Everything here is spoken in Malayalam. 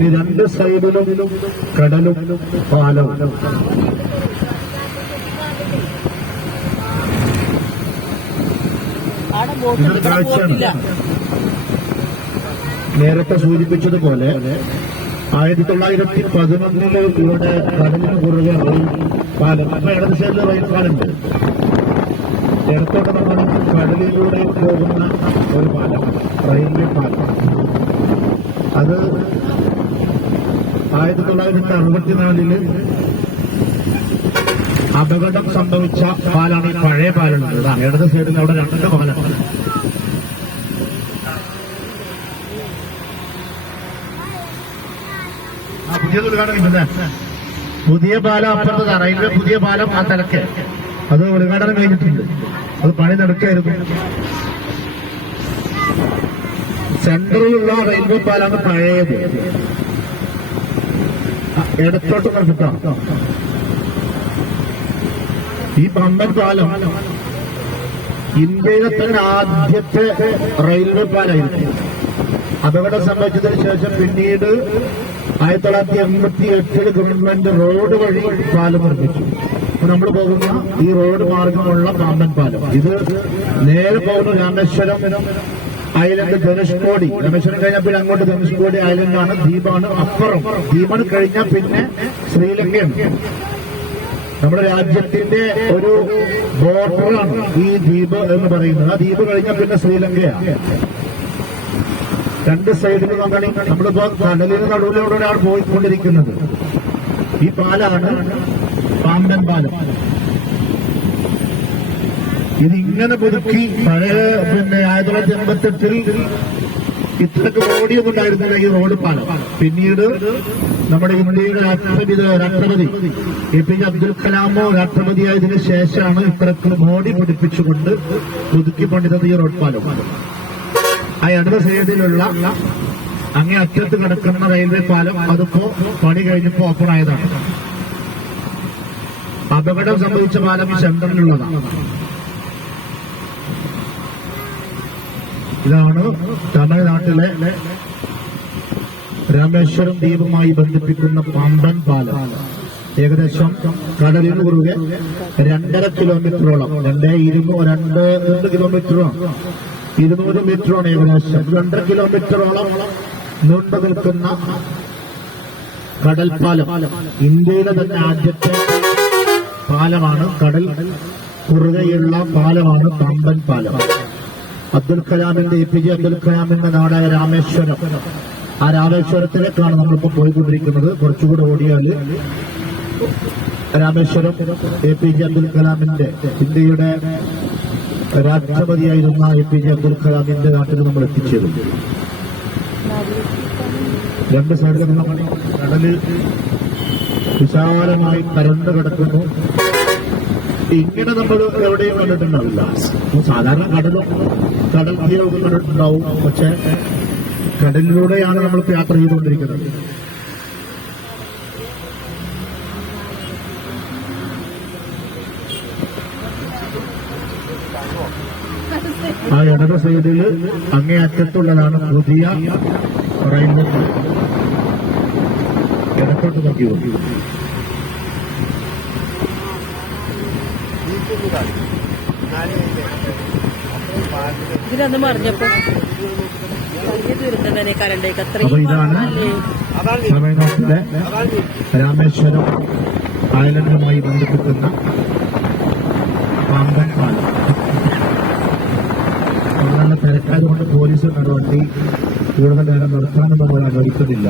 ഇനി രണ്ട് സൈഡിലും കടലും പാലവും. കാഴ്ചയാണ്. നേരത്തെ സൂചിപ്പിച്ചതുപോലെ ആയിരത്തി തൊള്ളായിരത്തി പതിനൊന്നിൽ ഇവിടെ കടലിന് കുറുകെ റെയിൽ പാലം. അപ്പൊ ഇടത് സൈഡിൽ റെയിൽ പാലുണ്ട് ഇടത്തോട്ട് നമ്മൾ കടലിലൂടെ പോകുന്ന ഒരു പാലം റെയിൽവേ പാലം. അത് ആയിരത്തി തൊള്ളായിരത്തി അറുപത്തിനാലിൽ അപകടം സംഭവിച്ച പാലാണ് പഴയ പാലുള്ളത്. ഇടത് സൈഡിൽ അവിടെ രണ്ട് പാലം ആ പുതിയത് ഉദ്ഘാടനം പുതിയ പാലം അപ്പുറത്ത് റെയിൽവേ പുതിയ പാലം ആ തലക്ക്. അത് ഉദ്ഘാടനം കഴിഞ്ഞിട്ടുണ്ട്. അത് പണി നടക്കായിരുന്നു സെൻട്രലിലുള്ള റെയിൽവേ പാലാണ് പഴയത്. ഇടത്തോട്ട് നിർത്താം ഈ പമ്പൻ പാലം ഇന്ത്യയിലെ തന്നെ ആദ്യത്തെ റെയിൽവേ പാലായിരുന്നു അപകടം സംഭവിച്ചതിന് ശേഷം പിന്നീട് ആയിരത്തി തൊള്ളായിരത്തി എൺപത്തി എട്ടിൽ ഗവൺമെന്റ് റോഡ് വഴി പാലം നിർമ്മിച്ചു. നമ്മൾ പോകുന്ന ഈ റോഡ് മാർഗമുള്ള പാമ്പൻ പാലം ഇത് നേരെ പോകുന്ന രാമേശ്വരം ഐലൻഡ് ധനുഷ്കോടി രാമേശ്വരം കഴിഞ്ഞാൽ പിന്നെ അങ്ങോട്ട് ധനുഷ്കോടി ഐലൻഡാണ് ദ്വീപാണ് അപ്പുറം. ദ്വീപാണ് കഴിഞ്ഞാൽ പിന്നെ ശ്രീലങ്കയാണ്. നമ്മുടെ രാജ്യത്തിന്റെ ഒരു ബോർഡറാണ് ഈ ദ്വീപ് എന്ന് പറയുന്നത്. ആ ദ്വീപ് കഴിഞ്ഞാൽ പിന്നെ ശ്രീലങ്കയാണ്. രണ്ട് സൈഡിൽ നമ്മൾ നമ്മളിപ്പോ കടലിന് നടുവിലൂടെ ഒരാൾ പോയിക്കൊണ്ടിരിക്കുന്നത്. ഈ പാലാണ് പാമ്പൻ പാലം. ഇത് ഇങ്ങനെ പുതുക്കി പഴയ പിന്നെ ആയിരത്തി തൊള്ളായിരത്തി എൺപത്തെട്ടിൽ ഇത്രക്ക് ഓടിയൊന്നും ഉണ്ടായിരുന്നില്ല ഈ റോഡ് പാലം? പിന്നീട് നമ്മുടെ ഇന്ത്യയുടെ രാഷ്ട്രപതി രാഷ്ട്രപതി എ പി ജെ അബ്ദുൽ കലാമോ രാഷ്ട്രപതിയായതിനു ശേഷമാണ് ഇത്രക്ക് മോടി പിടിപ്പിച്ചുകൊണ്ട് പുതുക്കി പണിതത് ഈ റോഡ് പാലം. ആ ഇടത് സൈഡിലുള്ള അങ്ങേ അറ്റത്ത് കിടക്കുന്ന റെയിൽവേ പാലം അതിപ്പോ പണി കഴിഞ്ഞപ്പോ ഓപ്പൺ ആയതാണ്. അപകടം സംഭവിച്ച പാലം ഈ സെന്ററിലുള്ളതാണ് ഇതാണ്? തമിഴ്നാട്ടിലെ രാമേശ്വരം ദ്വീപുമായി ബന്ധിപ്പിക്കുന്ന പമ്പൻ പാലം. ഏകദേശം കടലിന് കുറുകെ രണ്ടര കിലോമീറ്ററോളം. രണ്ടേ ഇരുന്നൂറ് രണ്ട് രണ്ട് കിലോമീറ്ററോ ഇരുന്നൂറ് മീറ്ററാണ് ഏകദേശം. രണ്ടര കിലോമീറ്ററോളം നീണ്ടു നിൽക്കുന്ന കടൽപ്പാലം. ഇന്ത്യയിലെ തന്നെ ആദ്യത്തെ പാലമാണ്. കടൽ കുറുകെയുള്ള പാലമാണ് പമ്പൻ പാലം. അബ്ദുൽ കലാമിന്റെ എ പി ജെ അബ്ദുൽ കലാമിന്റെ നാടായ രാമേശ്വരം. ആ രാമേശ്വരത്തിലേക്കാണ് നമ്മളിപ്പോ പോയിക്കൊണ്ടിരിക്കുന്നത്. കുറച്ചുകൂടെ ഓടിയാൽ Rameswaram A P J Abdul കലാമിന്റെ ഇന്ത്യയുടെ രാഷ്ട്രപതിയായിരുന്ന എ പി ജെ അബ്ദുൽ കലാമിന്റെ നാട്ടിൽ നമ്മൾ എത്തിച്ചേരും. രണ്ട് സൈഡിലും കടൽ വിശാലമായി പരന്നു കിടക്കുന്നു. ഇങ്ങനെ നമ്മൾ എവിടെയും കണ്ടിട്ടുണ്ടാവില്ല. സാധാരണ കടലും കടൽ തീരമൊക്കെ കണ്ടിട്ടുണ്ടാവും. പക്ഷെ കടലിലൂടെയാണ് നമ്മൾ യാത്ര ചെയ്തുകൊണ്ടിരിക്കുന്നത്. ആ ഇടത് സൈഡിൽ അങ്ങേ അറ്റത്തുള്ളതാണ് പുതിയ റെയിൽവേ ഇടത്തോട്ട് നോക്കി നോക്കി ഇതിലൊന്ന് മറിഞ്ഞപ്പോ വലിയ ദുരന്തം തന്നെ കരണ്ടേക്ക് അത്രയും? തമിഴ്നാട്ടിലെ രാമേശ്വരം ഐലൻഡുമായി ബന്ധിപ്പിക്കുന്ന പാമ്പൻ പാലം അതിനുള്ള തിരക്കാരുകൊണ്ട് പോലീസ് നടപടി കൂടുതൽ നേരം നിർത്താനൊന്നും നമ്മൾ അനുവദിക്കുന്നില്ല